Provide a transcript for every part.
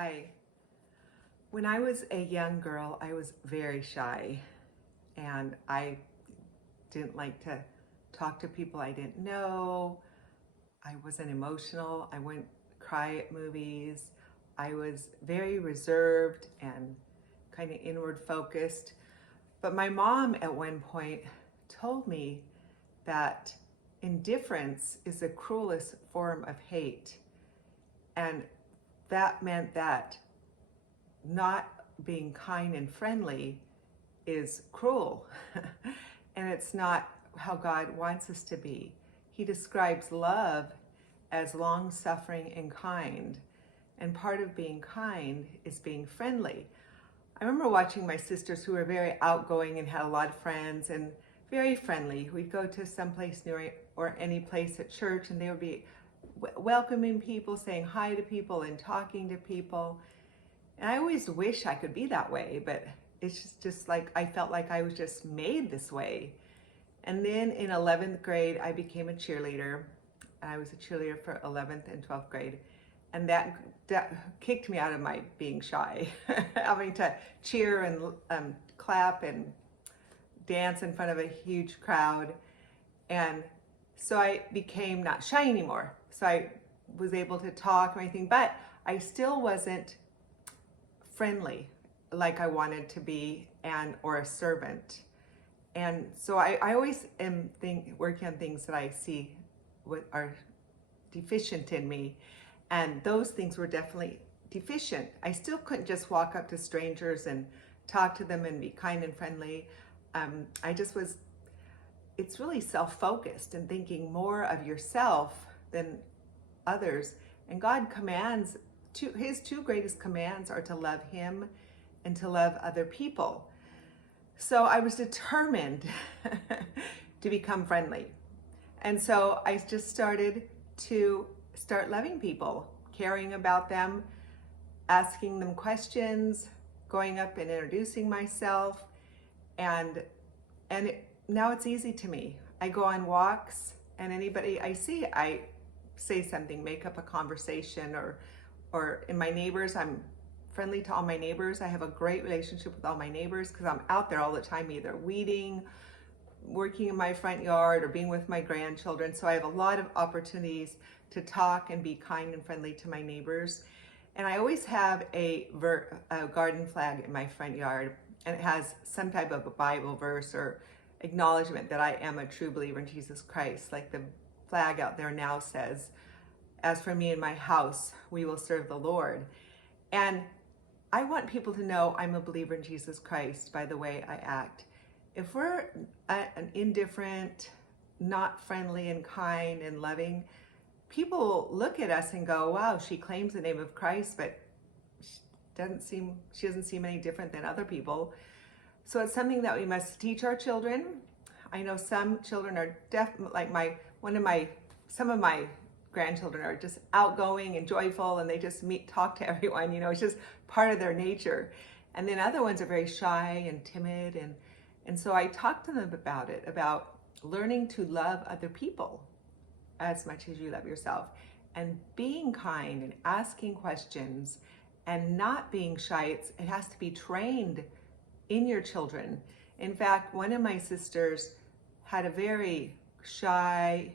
Hi. When I was a young girl, I was very shy and I didn't like to talk to people I didn't know. I wasn't emotional. I wouldn't cry at movies. I was very reserved and kind of inward focused. But my mom at one point told me that indifference is the cruelest form of hate. And that meant that not being kind and friendly is cruel. And it's not how God wants us to be. He describes love as long-suffering and kind. And part of being kind is being friendly. I remember watching my sisters who were very outgoing and had a lot of friends and very friendly. We'd go to some place near or any place at church and they would be welcoming people, saying hi to people and talking to people. And I always wish I could be that way, but it's just like I felt like I was just made this way. And then in 11th grade, I became a cheerleader. I was a cheerleader for 11th and 12th grade. And that kicked me out of my being shy, having to cheer and clap and dance in front of a huge crowd. And so I became not shy anymore. So I was able to talk or anything, but I still wasn't friendly like I wanted to be or a servant. And so I always am working on things that I see what are deficient in me. And those things were definitely deficient. I still couldn't just walk up to strangers and talk to them and be kind and friendly. It's really self-focused and thinking more of yourself than others. And God commands, his two greatest commands are to love him and to love other people. So I was determined to become friendly. And so I just started loving people, caring about them, asking them questions, going up and introducing myself. And now it's easy to me. I go on walks and anybody I see, I say something, make up a conversation, or in my neighbors, I'm friendly to all my neighbors. I have a great relationship with all my neighbors because I'm out there all the time, either weeding, working in my front yard, or being with my grandchildren. So I have a lot of opportunities to talk and be kind and friendly to my neighbors. And I always have a garden flag in my front yard, and it has some type of a Bible verse or acknowledgement that I am a true believer in Jesus Christ. Like the flag out there now says, "As for me and my house, we will serve the Lord." And I want people to know I'm a believer in Jesus Christ by the way I act. If we're an indifferent, not friendly and kind and loving, people look at us and go, wow, she claims the name of Christ, but she doesn't seem any different than other people. So it's something that we must teach our children. I know some children are like some of my grandchildren are just outgoing and joyful and they just talk to everyone, it's just part of their nature. And then other ones are very shy and timid, and so I talk to them about learning to love other people as much as you love yourself, and being kind and asking questions and not being shy. It has to be trained in your children. In fact, one of my sisters had a very shy,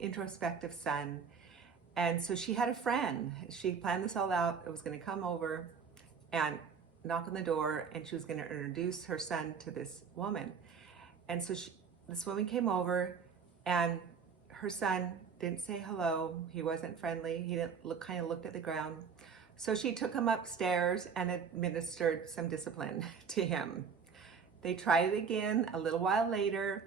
introspective son. And so she had a friend. She planned this all out. It was going to come over and knock on the door, and she was going to introduce her son to this woman. And so this woman came over, and her son didn't say hello. He wasn't friendly. He didn't kind of looked at the ground. So she took him upstairs and administered some discipline to him. They tried it again a little while later,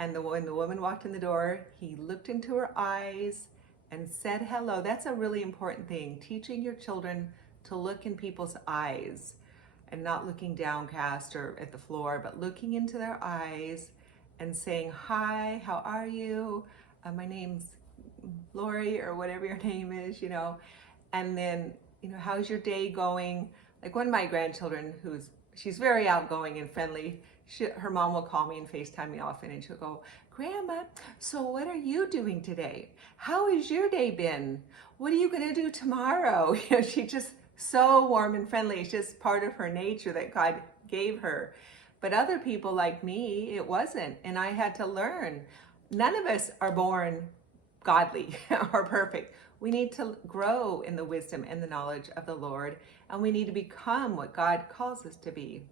and when the woman walked in the door, he looked into her eyes and said hello. That's a really important thing, teaching your children to look in people's eyes and not looking downcast or at the floor, but looking into their eyes and saying, hi, how are you? My name's Lori, or whatever your name is, and then, how's your day going? Like one of my grandchildren she's very outgoing and friendly. Her mom will call me and FaceTime me often, and she'll go, Grandma, so what are you doing today? How has your day been? What are you going to do tomorrow? She just so warm and friendly. It's just part of her nature that God gave her. But other people like me, it wasn't. And I had to learn. None of us are born godly or perfect. We need to grow in the wisdom and the knowledge of the Lord, and we need to become what God calls us to be.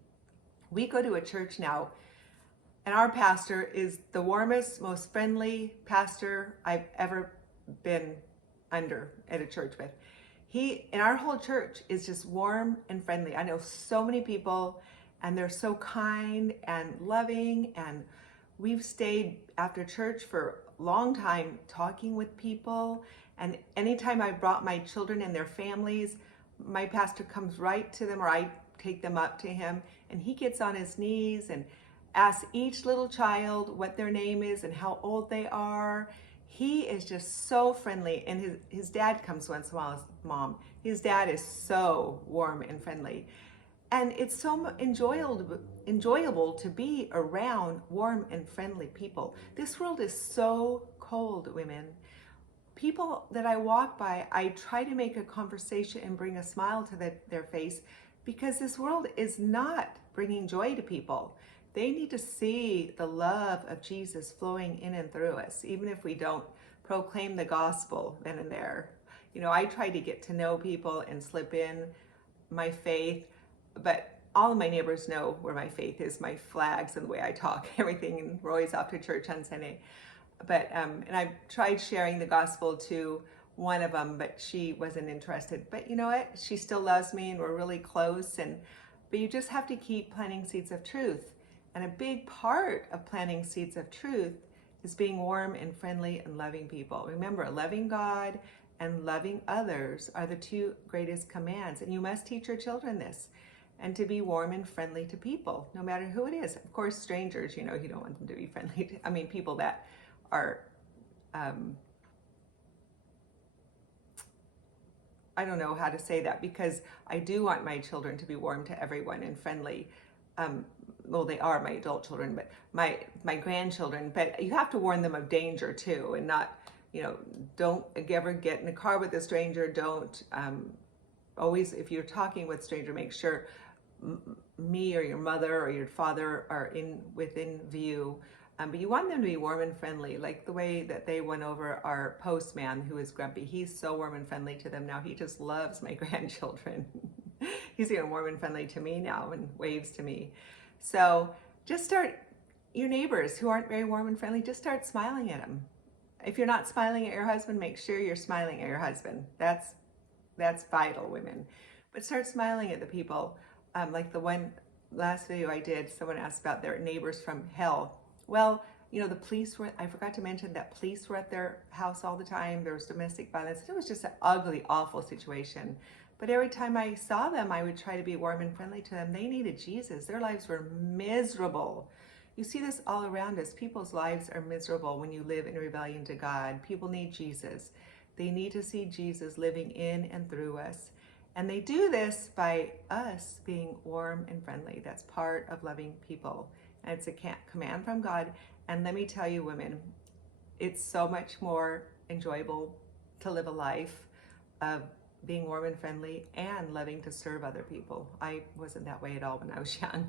We go to a church now, and our pastor is the warmest, most friendly pastor I've ever been under at a church with. He, in our whole church, is just warm and friendly. I know so many people, and they're so kind and loving, and we've stayed after church for a long time talking with people. And anytime I brought my children and their families, my pastor comes right to them, or I take them up to him, and he gets on his knees and asks each little child what their name is and how old they are. He is just so friendly, and his dad comes once in a while, his mom. His dad is so warm and friendly. And it's so enjoyable to be around warm and friendly people. This world is so cold, women. People that I walk by, I try to make a conversation and bring a smile to their face, because this world is not bringing joy to people. They need to see the love of Jesus flowing in and through us, even if we don't proclaim the gospel then and there. You know, I try to get to know people and slip in my faith, but all of my neighbors know where my faith is, my flags and the way I talk, everything, and Roy's off to church on Sunday. But, and I've tried sharing the gospel to one of them, but she wasn't interested. But you know what? She still loves me, and we're really close. But you just have to keep planting seeds of truth. And a big part of planting seeds of truth is being warm and friendly and loving people. Remember, loving God and loving others are the two greatest commands. And you must teach your children this, and to be warm and friendly to people, no matter who it is. Of course, strangers, you know, you don't want them to be friendly to, I mean, people that are, I don't know how to say that, because I do want my children to be warm to everyone and friendly. Well, they are my adult children, but my grandchildren. But you have to warn them of danger too, and not, you know, don't ever get in a car with a stranger. Don't always, if you're talking with a stranger, make sure me or your mother or your father are within view. But you want them to be warm and friendly, like the way that they won over our postman who is grumpy. He's so warm and friendly to them now. He just loves my grandchildren. He's even warm and friendly to me now and waves to me. So just start, your neighbors who aren't very warm and friendly, just start smiling at them. If you're not smiling at your husband, make sure you're smiling at your husband. That's vital, women. But start smiling at the people. Like the one last video I did, someone asked about their neighbors from hell. Well, you know, the police were, I forgot to mention that police were at their house all the time. There was domestic violence. It was just an ugly, awful situation. But every time I saw them, I would try to be warm and friendly to them. They needed Jesus. Their lives were miserable. You see this all around us. People's lives are miserable when you live in rebellion to God. People need Jesus. They need to see Jesus living in and through us. And they do this by us being warm and friendly. That's part of loving people. And it's a command from God. And let me tell you, women, it's so much more enjoyable to live a life of being warm and friendly and loving to serve other people. I wasn't that way at all when I was young.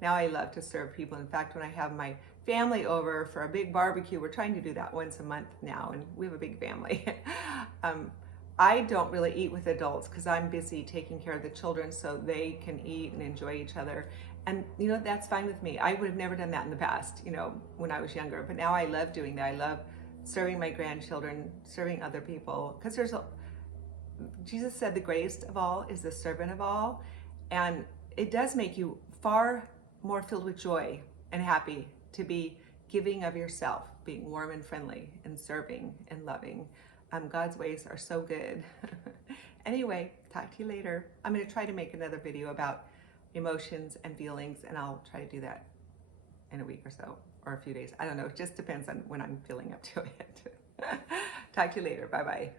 Now I love to serve people. In fact, when I have my family over for a big barbecue, we're trying to do that once a month now, and we have a big family. I don't really eat with adults because I'm busy taking care of the children so they can eat and enjoy each other. And you know, that's fine with me. I would have never done that in the past, you know, when I was younger, but now I love doing that. I love serving my grandchildren, serving other people, because Jesus said the greatest of all is the servant of all. And it does make you far more filled with joy and happy to be giving of yourself, being warm and friendly and serving and loving. God's ways are so good. Anyway, talk to you later. I'm going to try to make another video about emotions and feelings, and I'll try to do that in a week or so, or a few days. I don't know. It just depends on when I'm feeling up to it. Talk to you later. Bye-bye.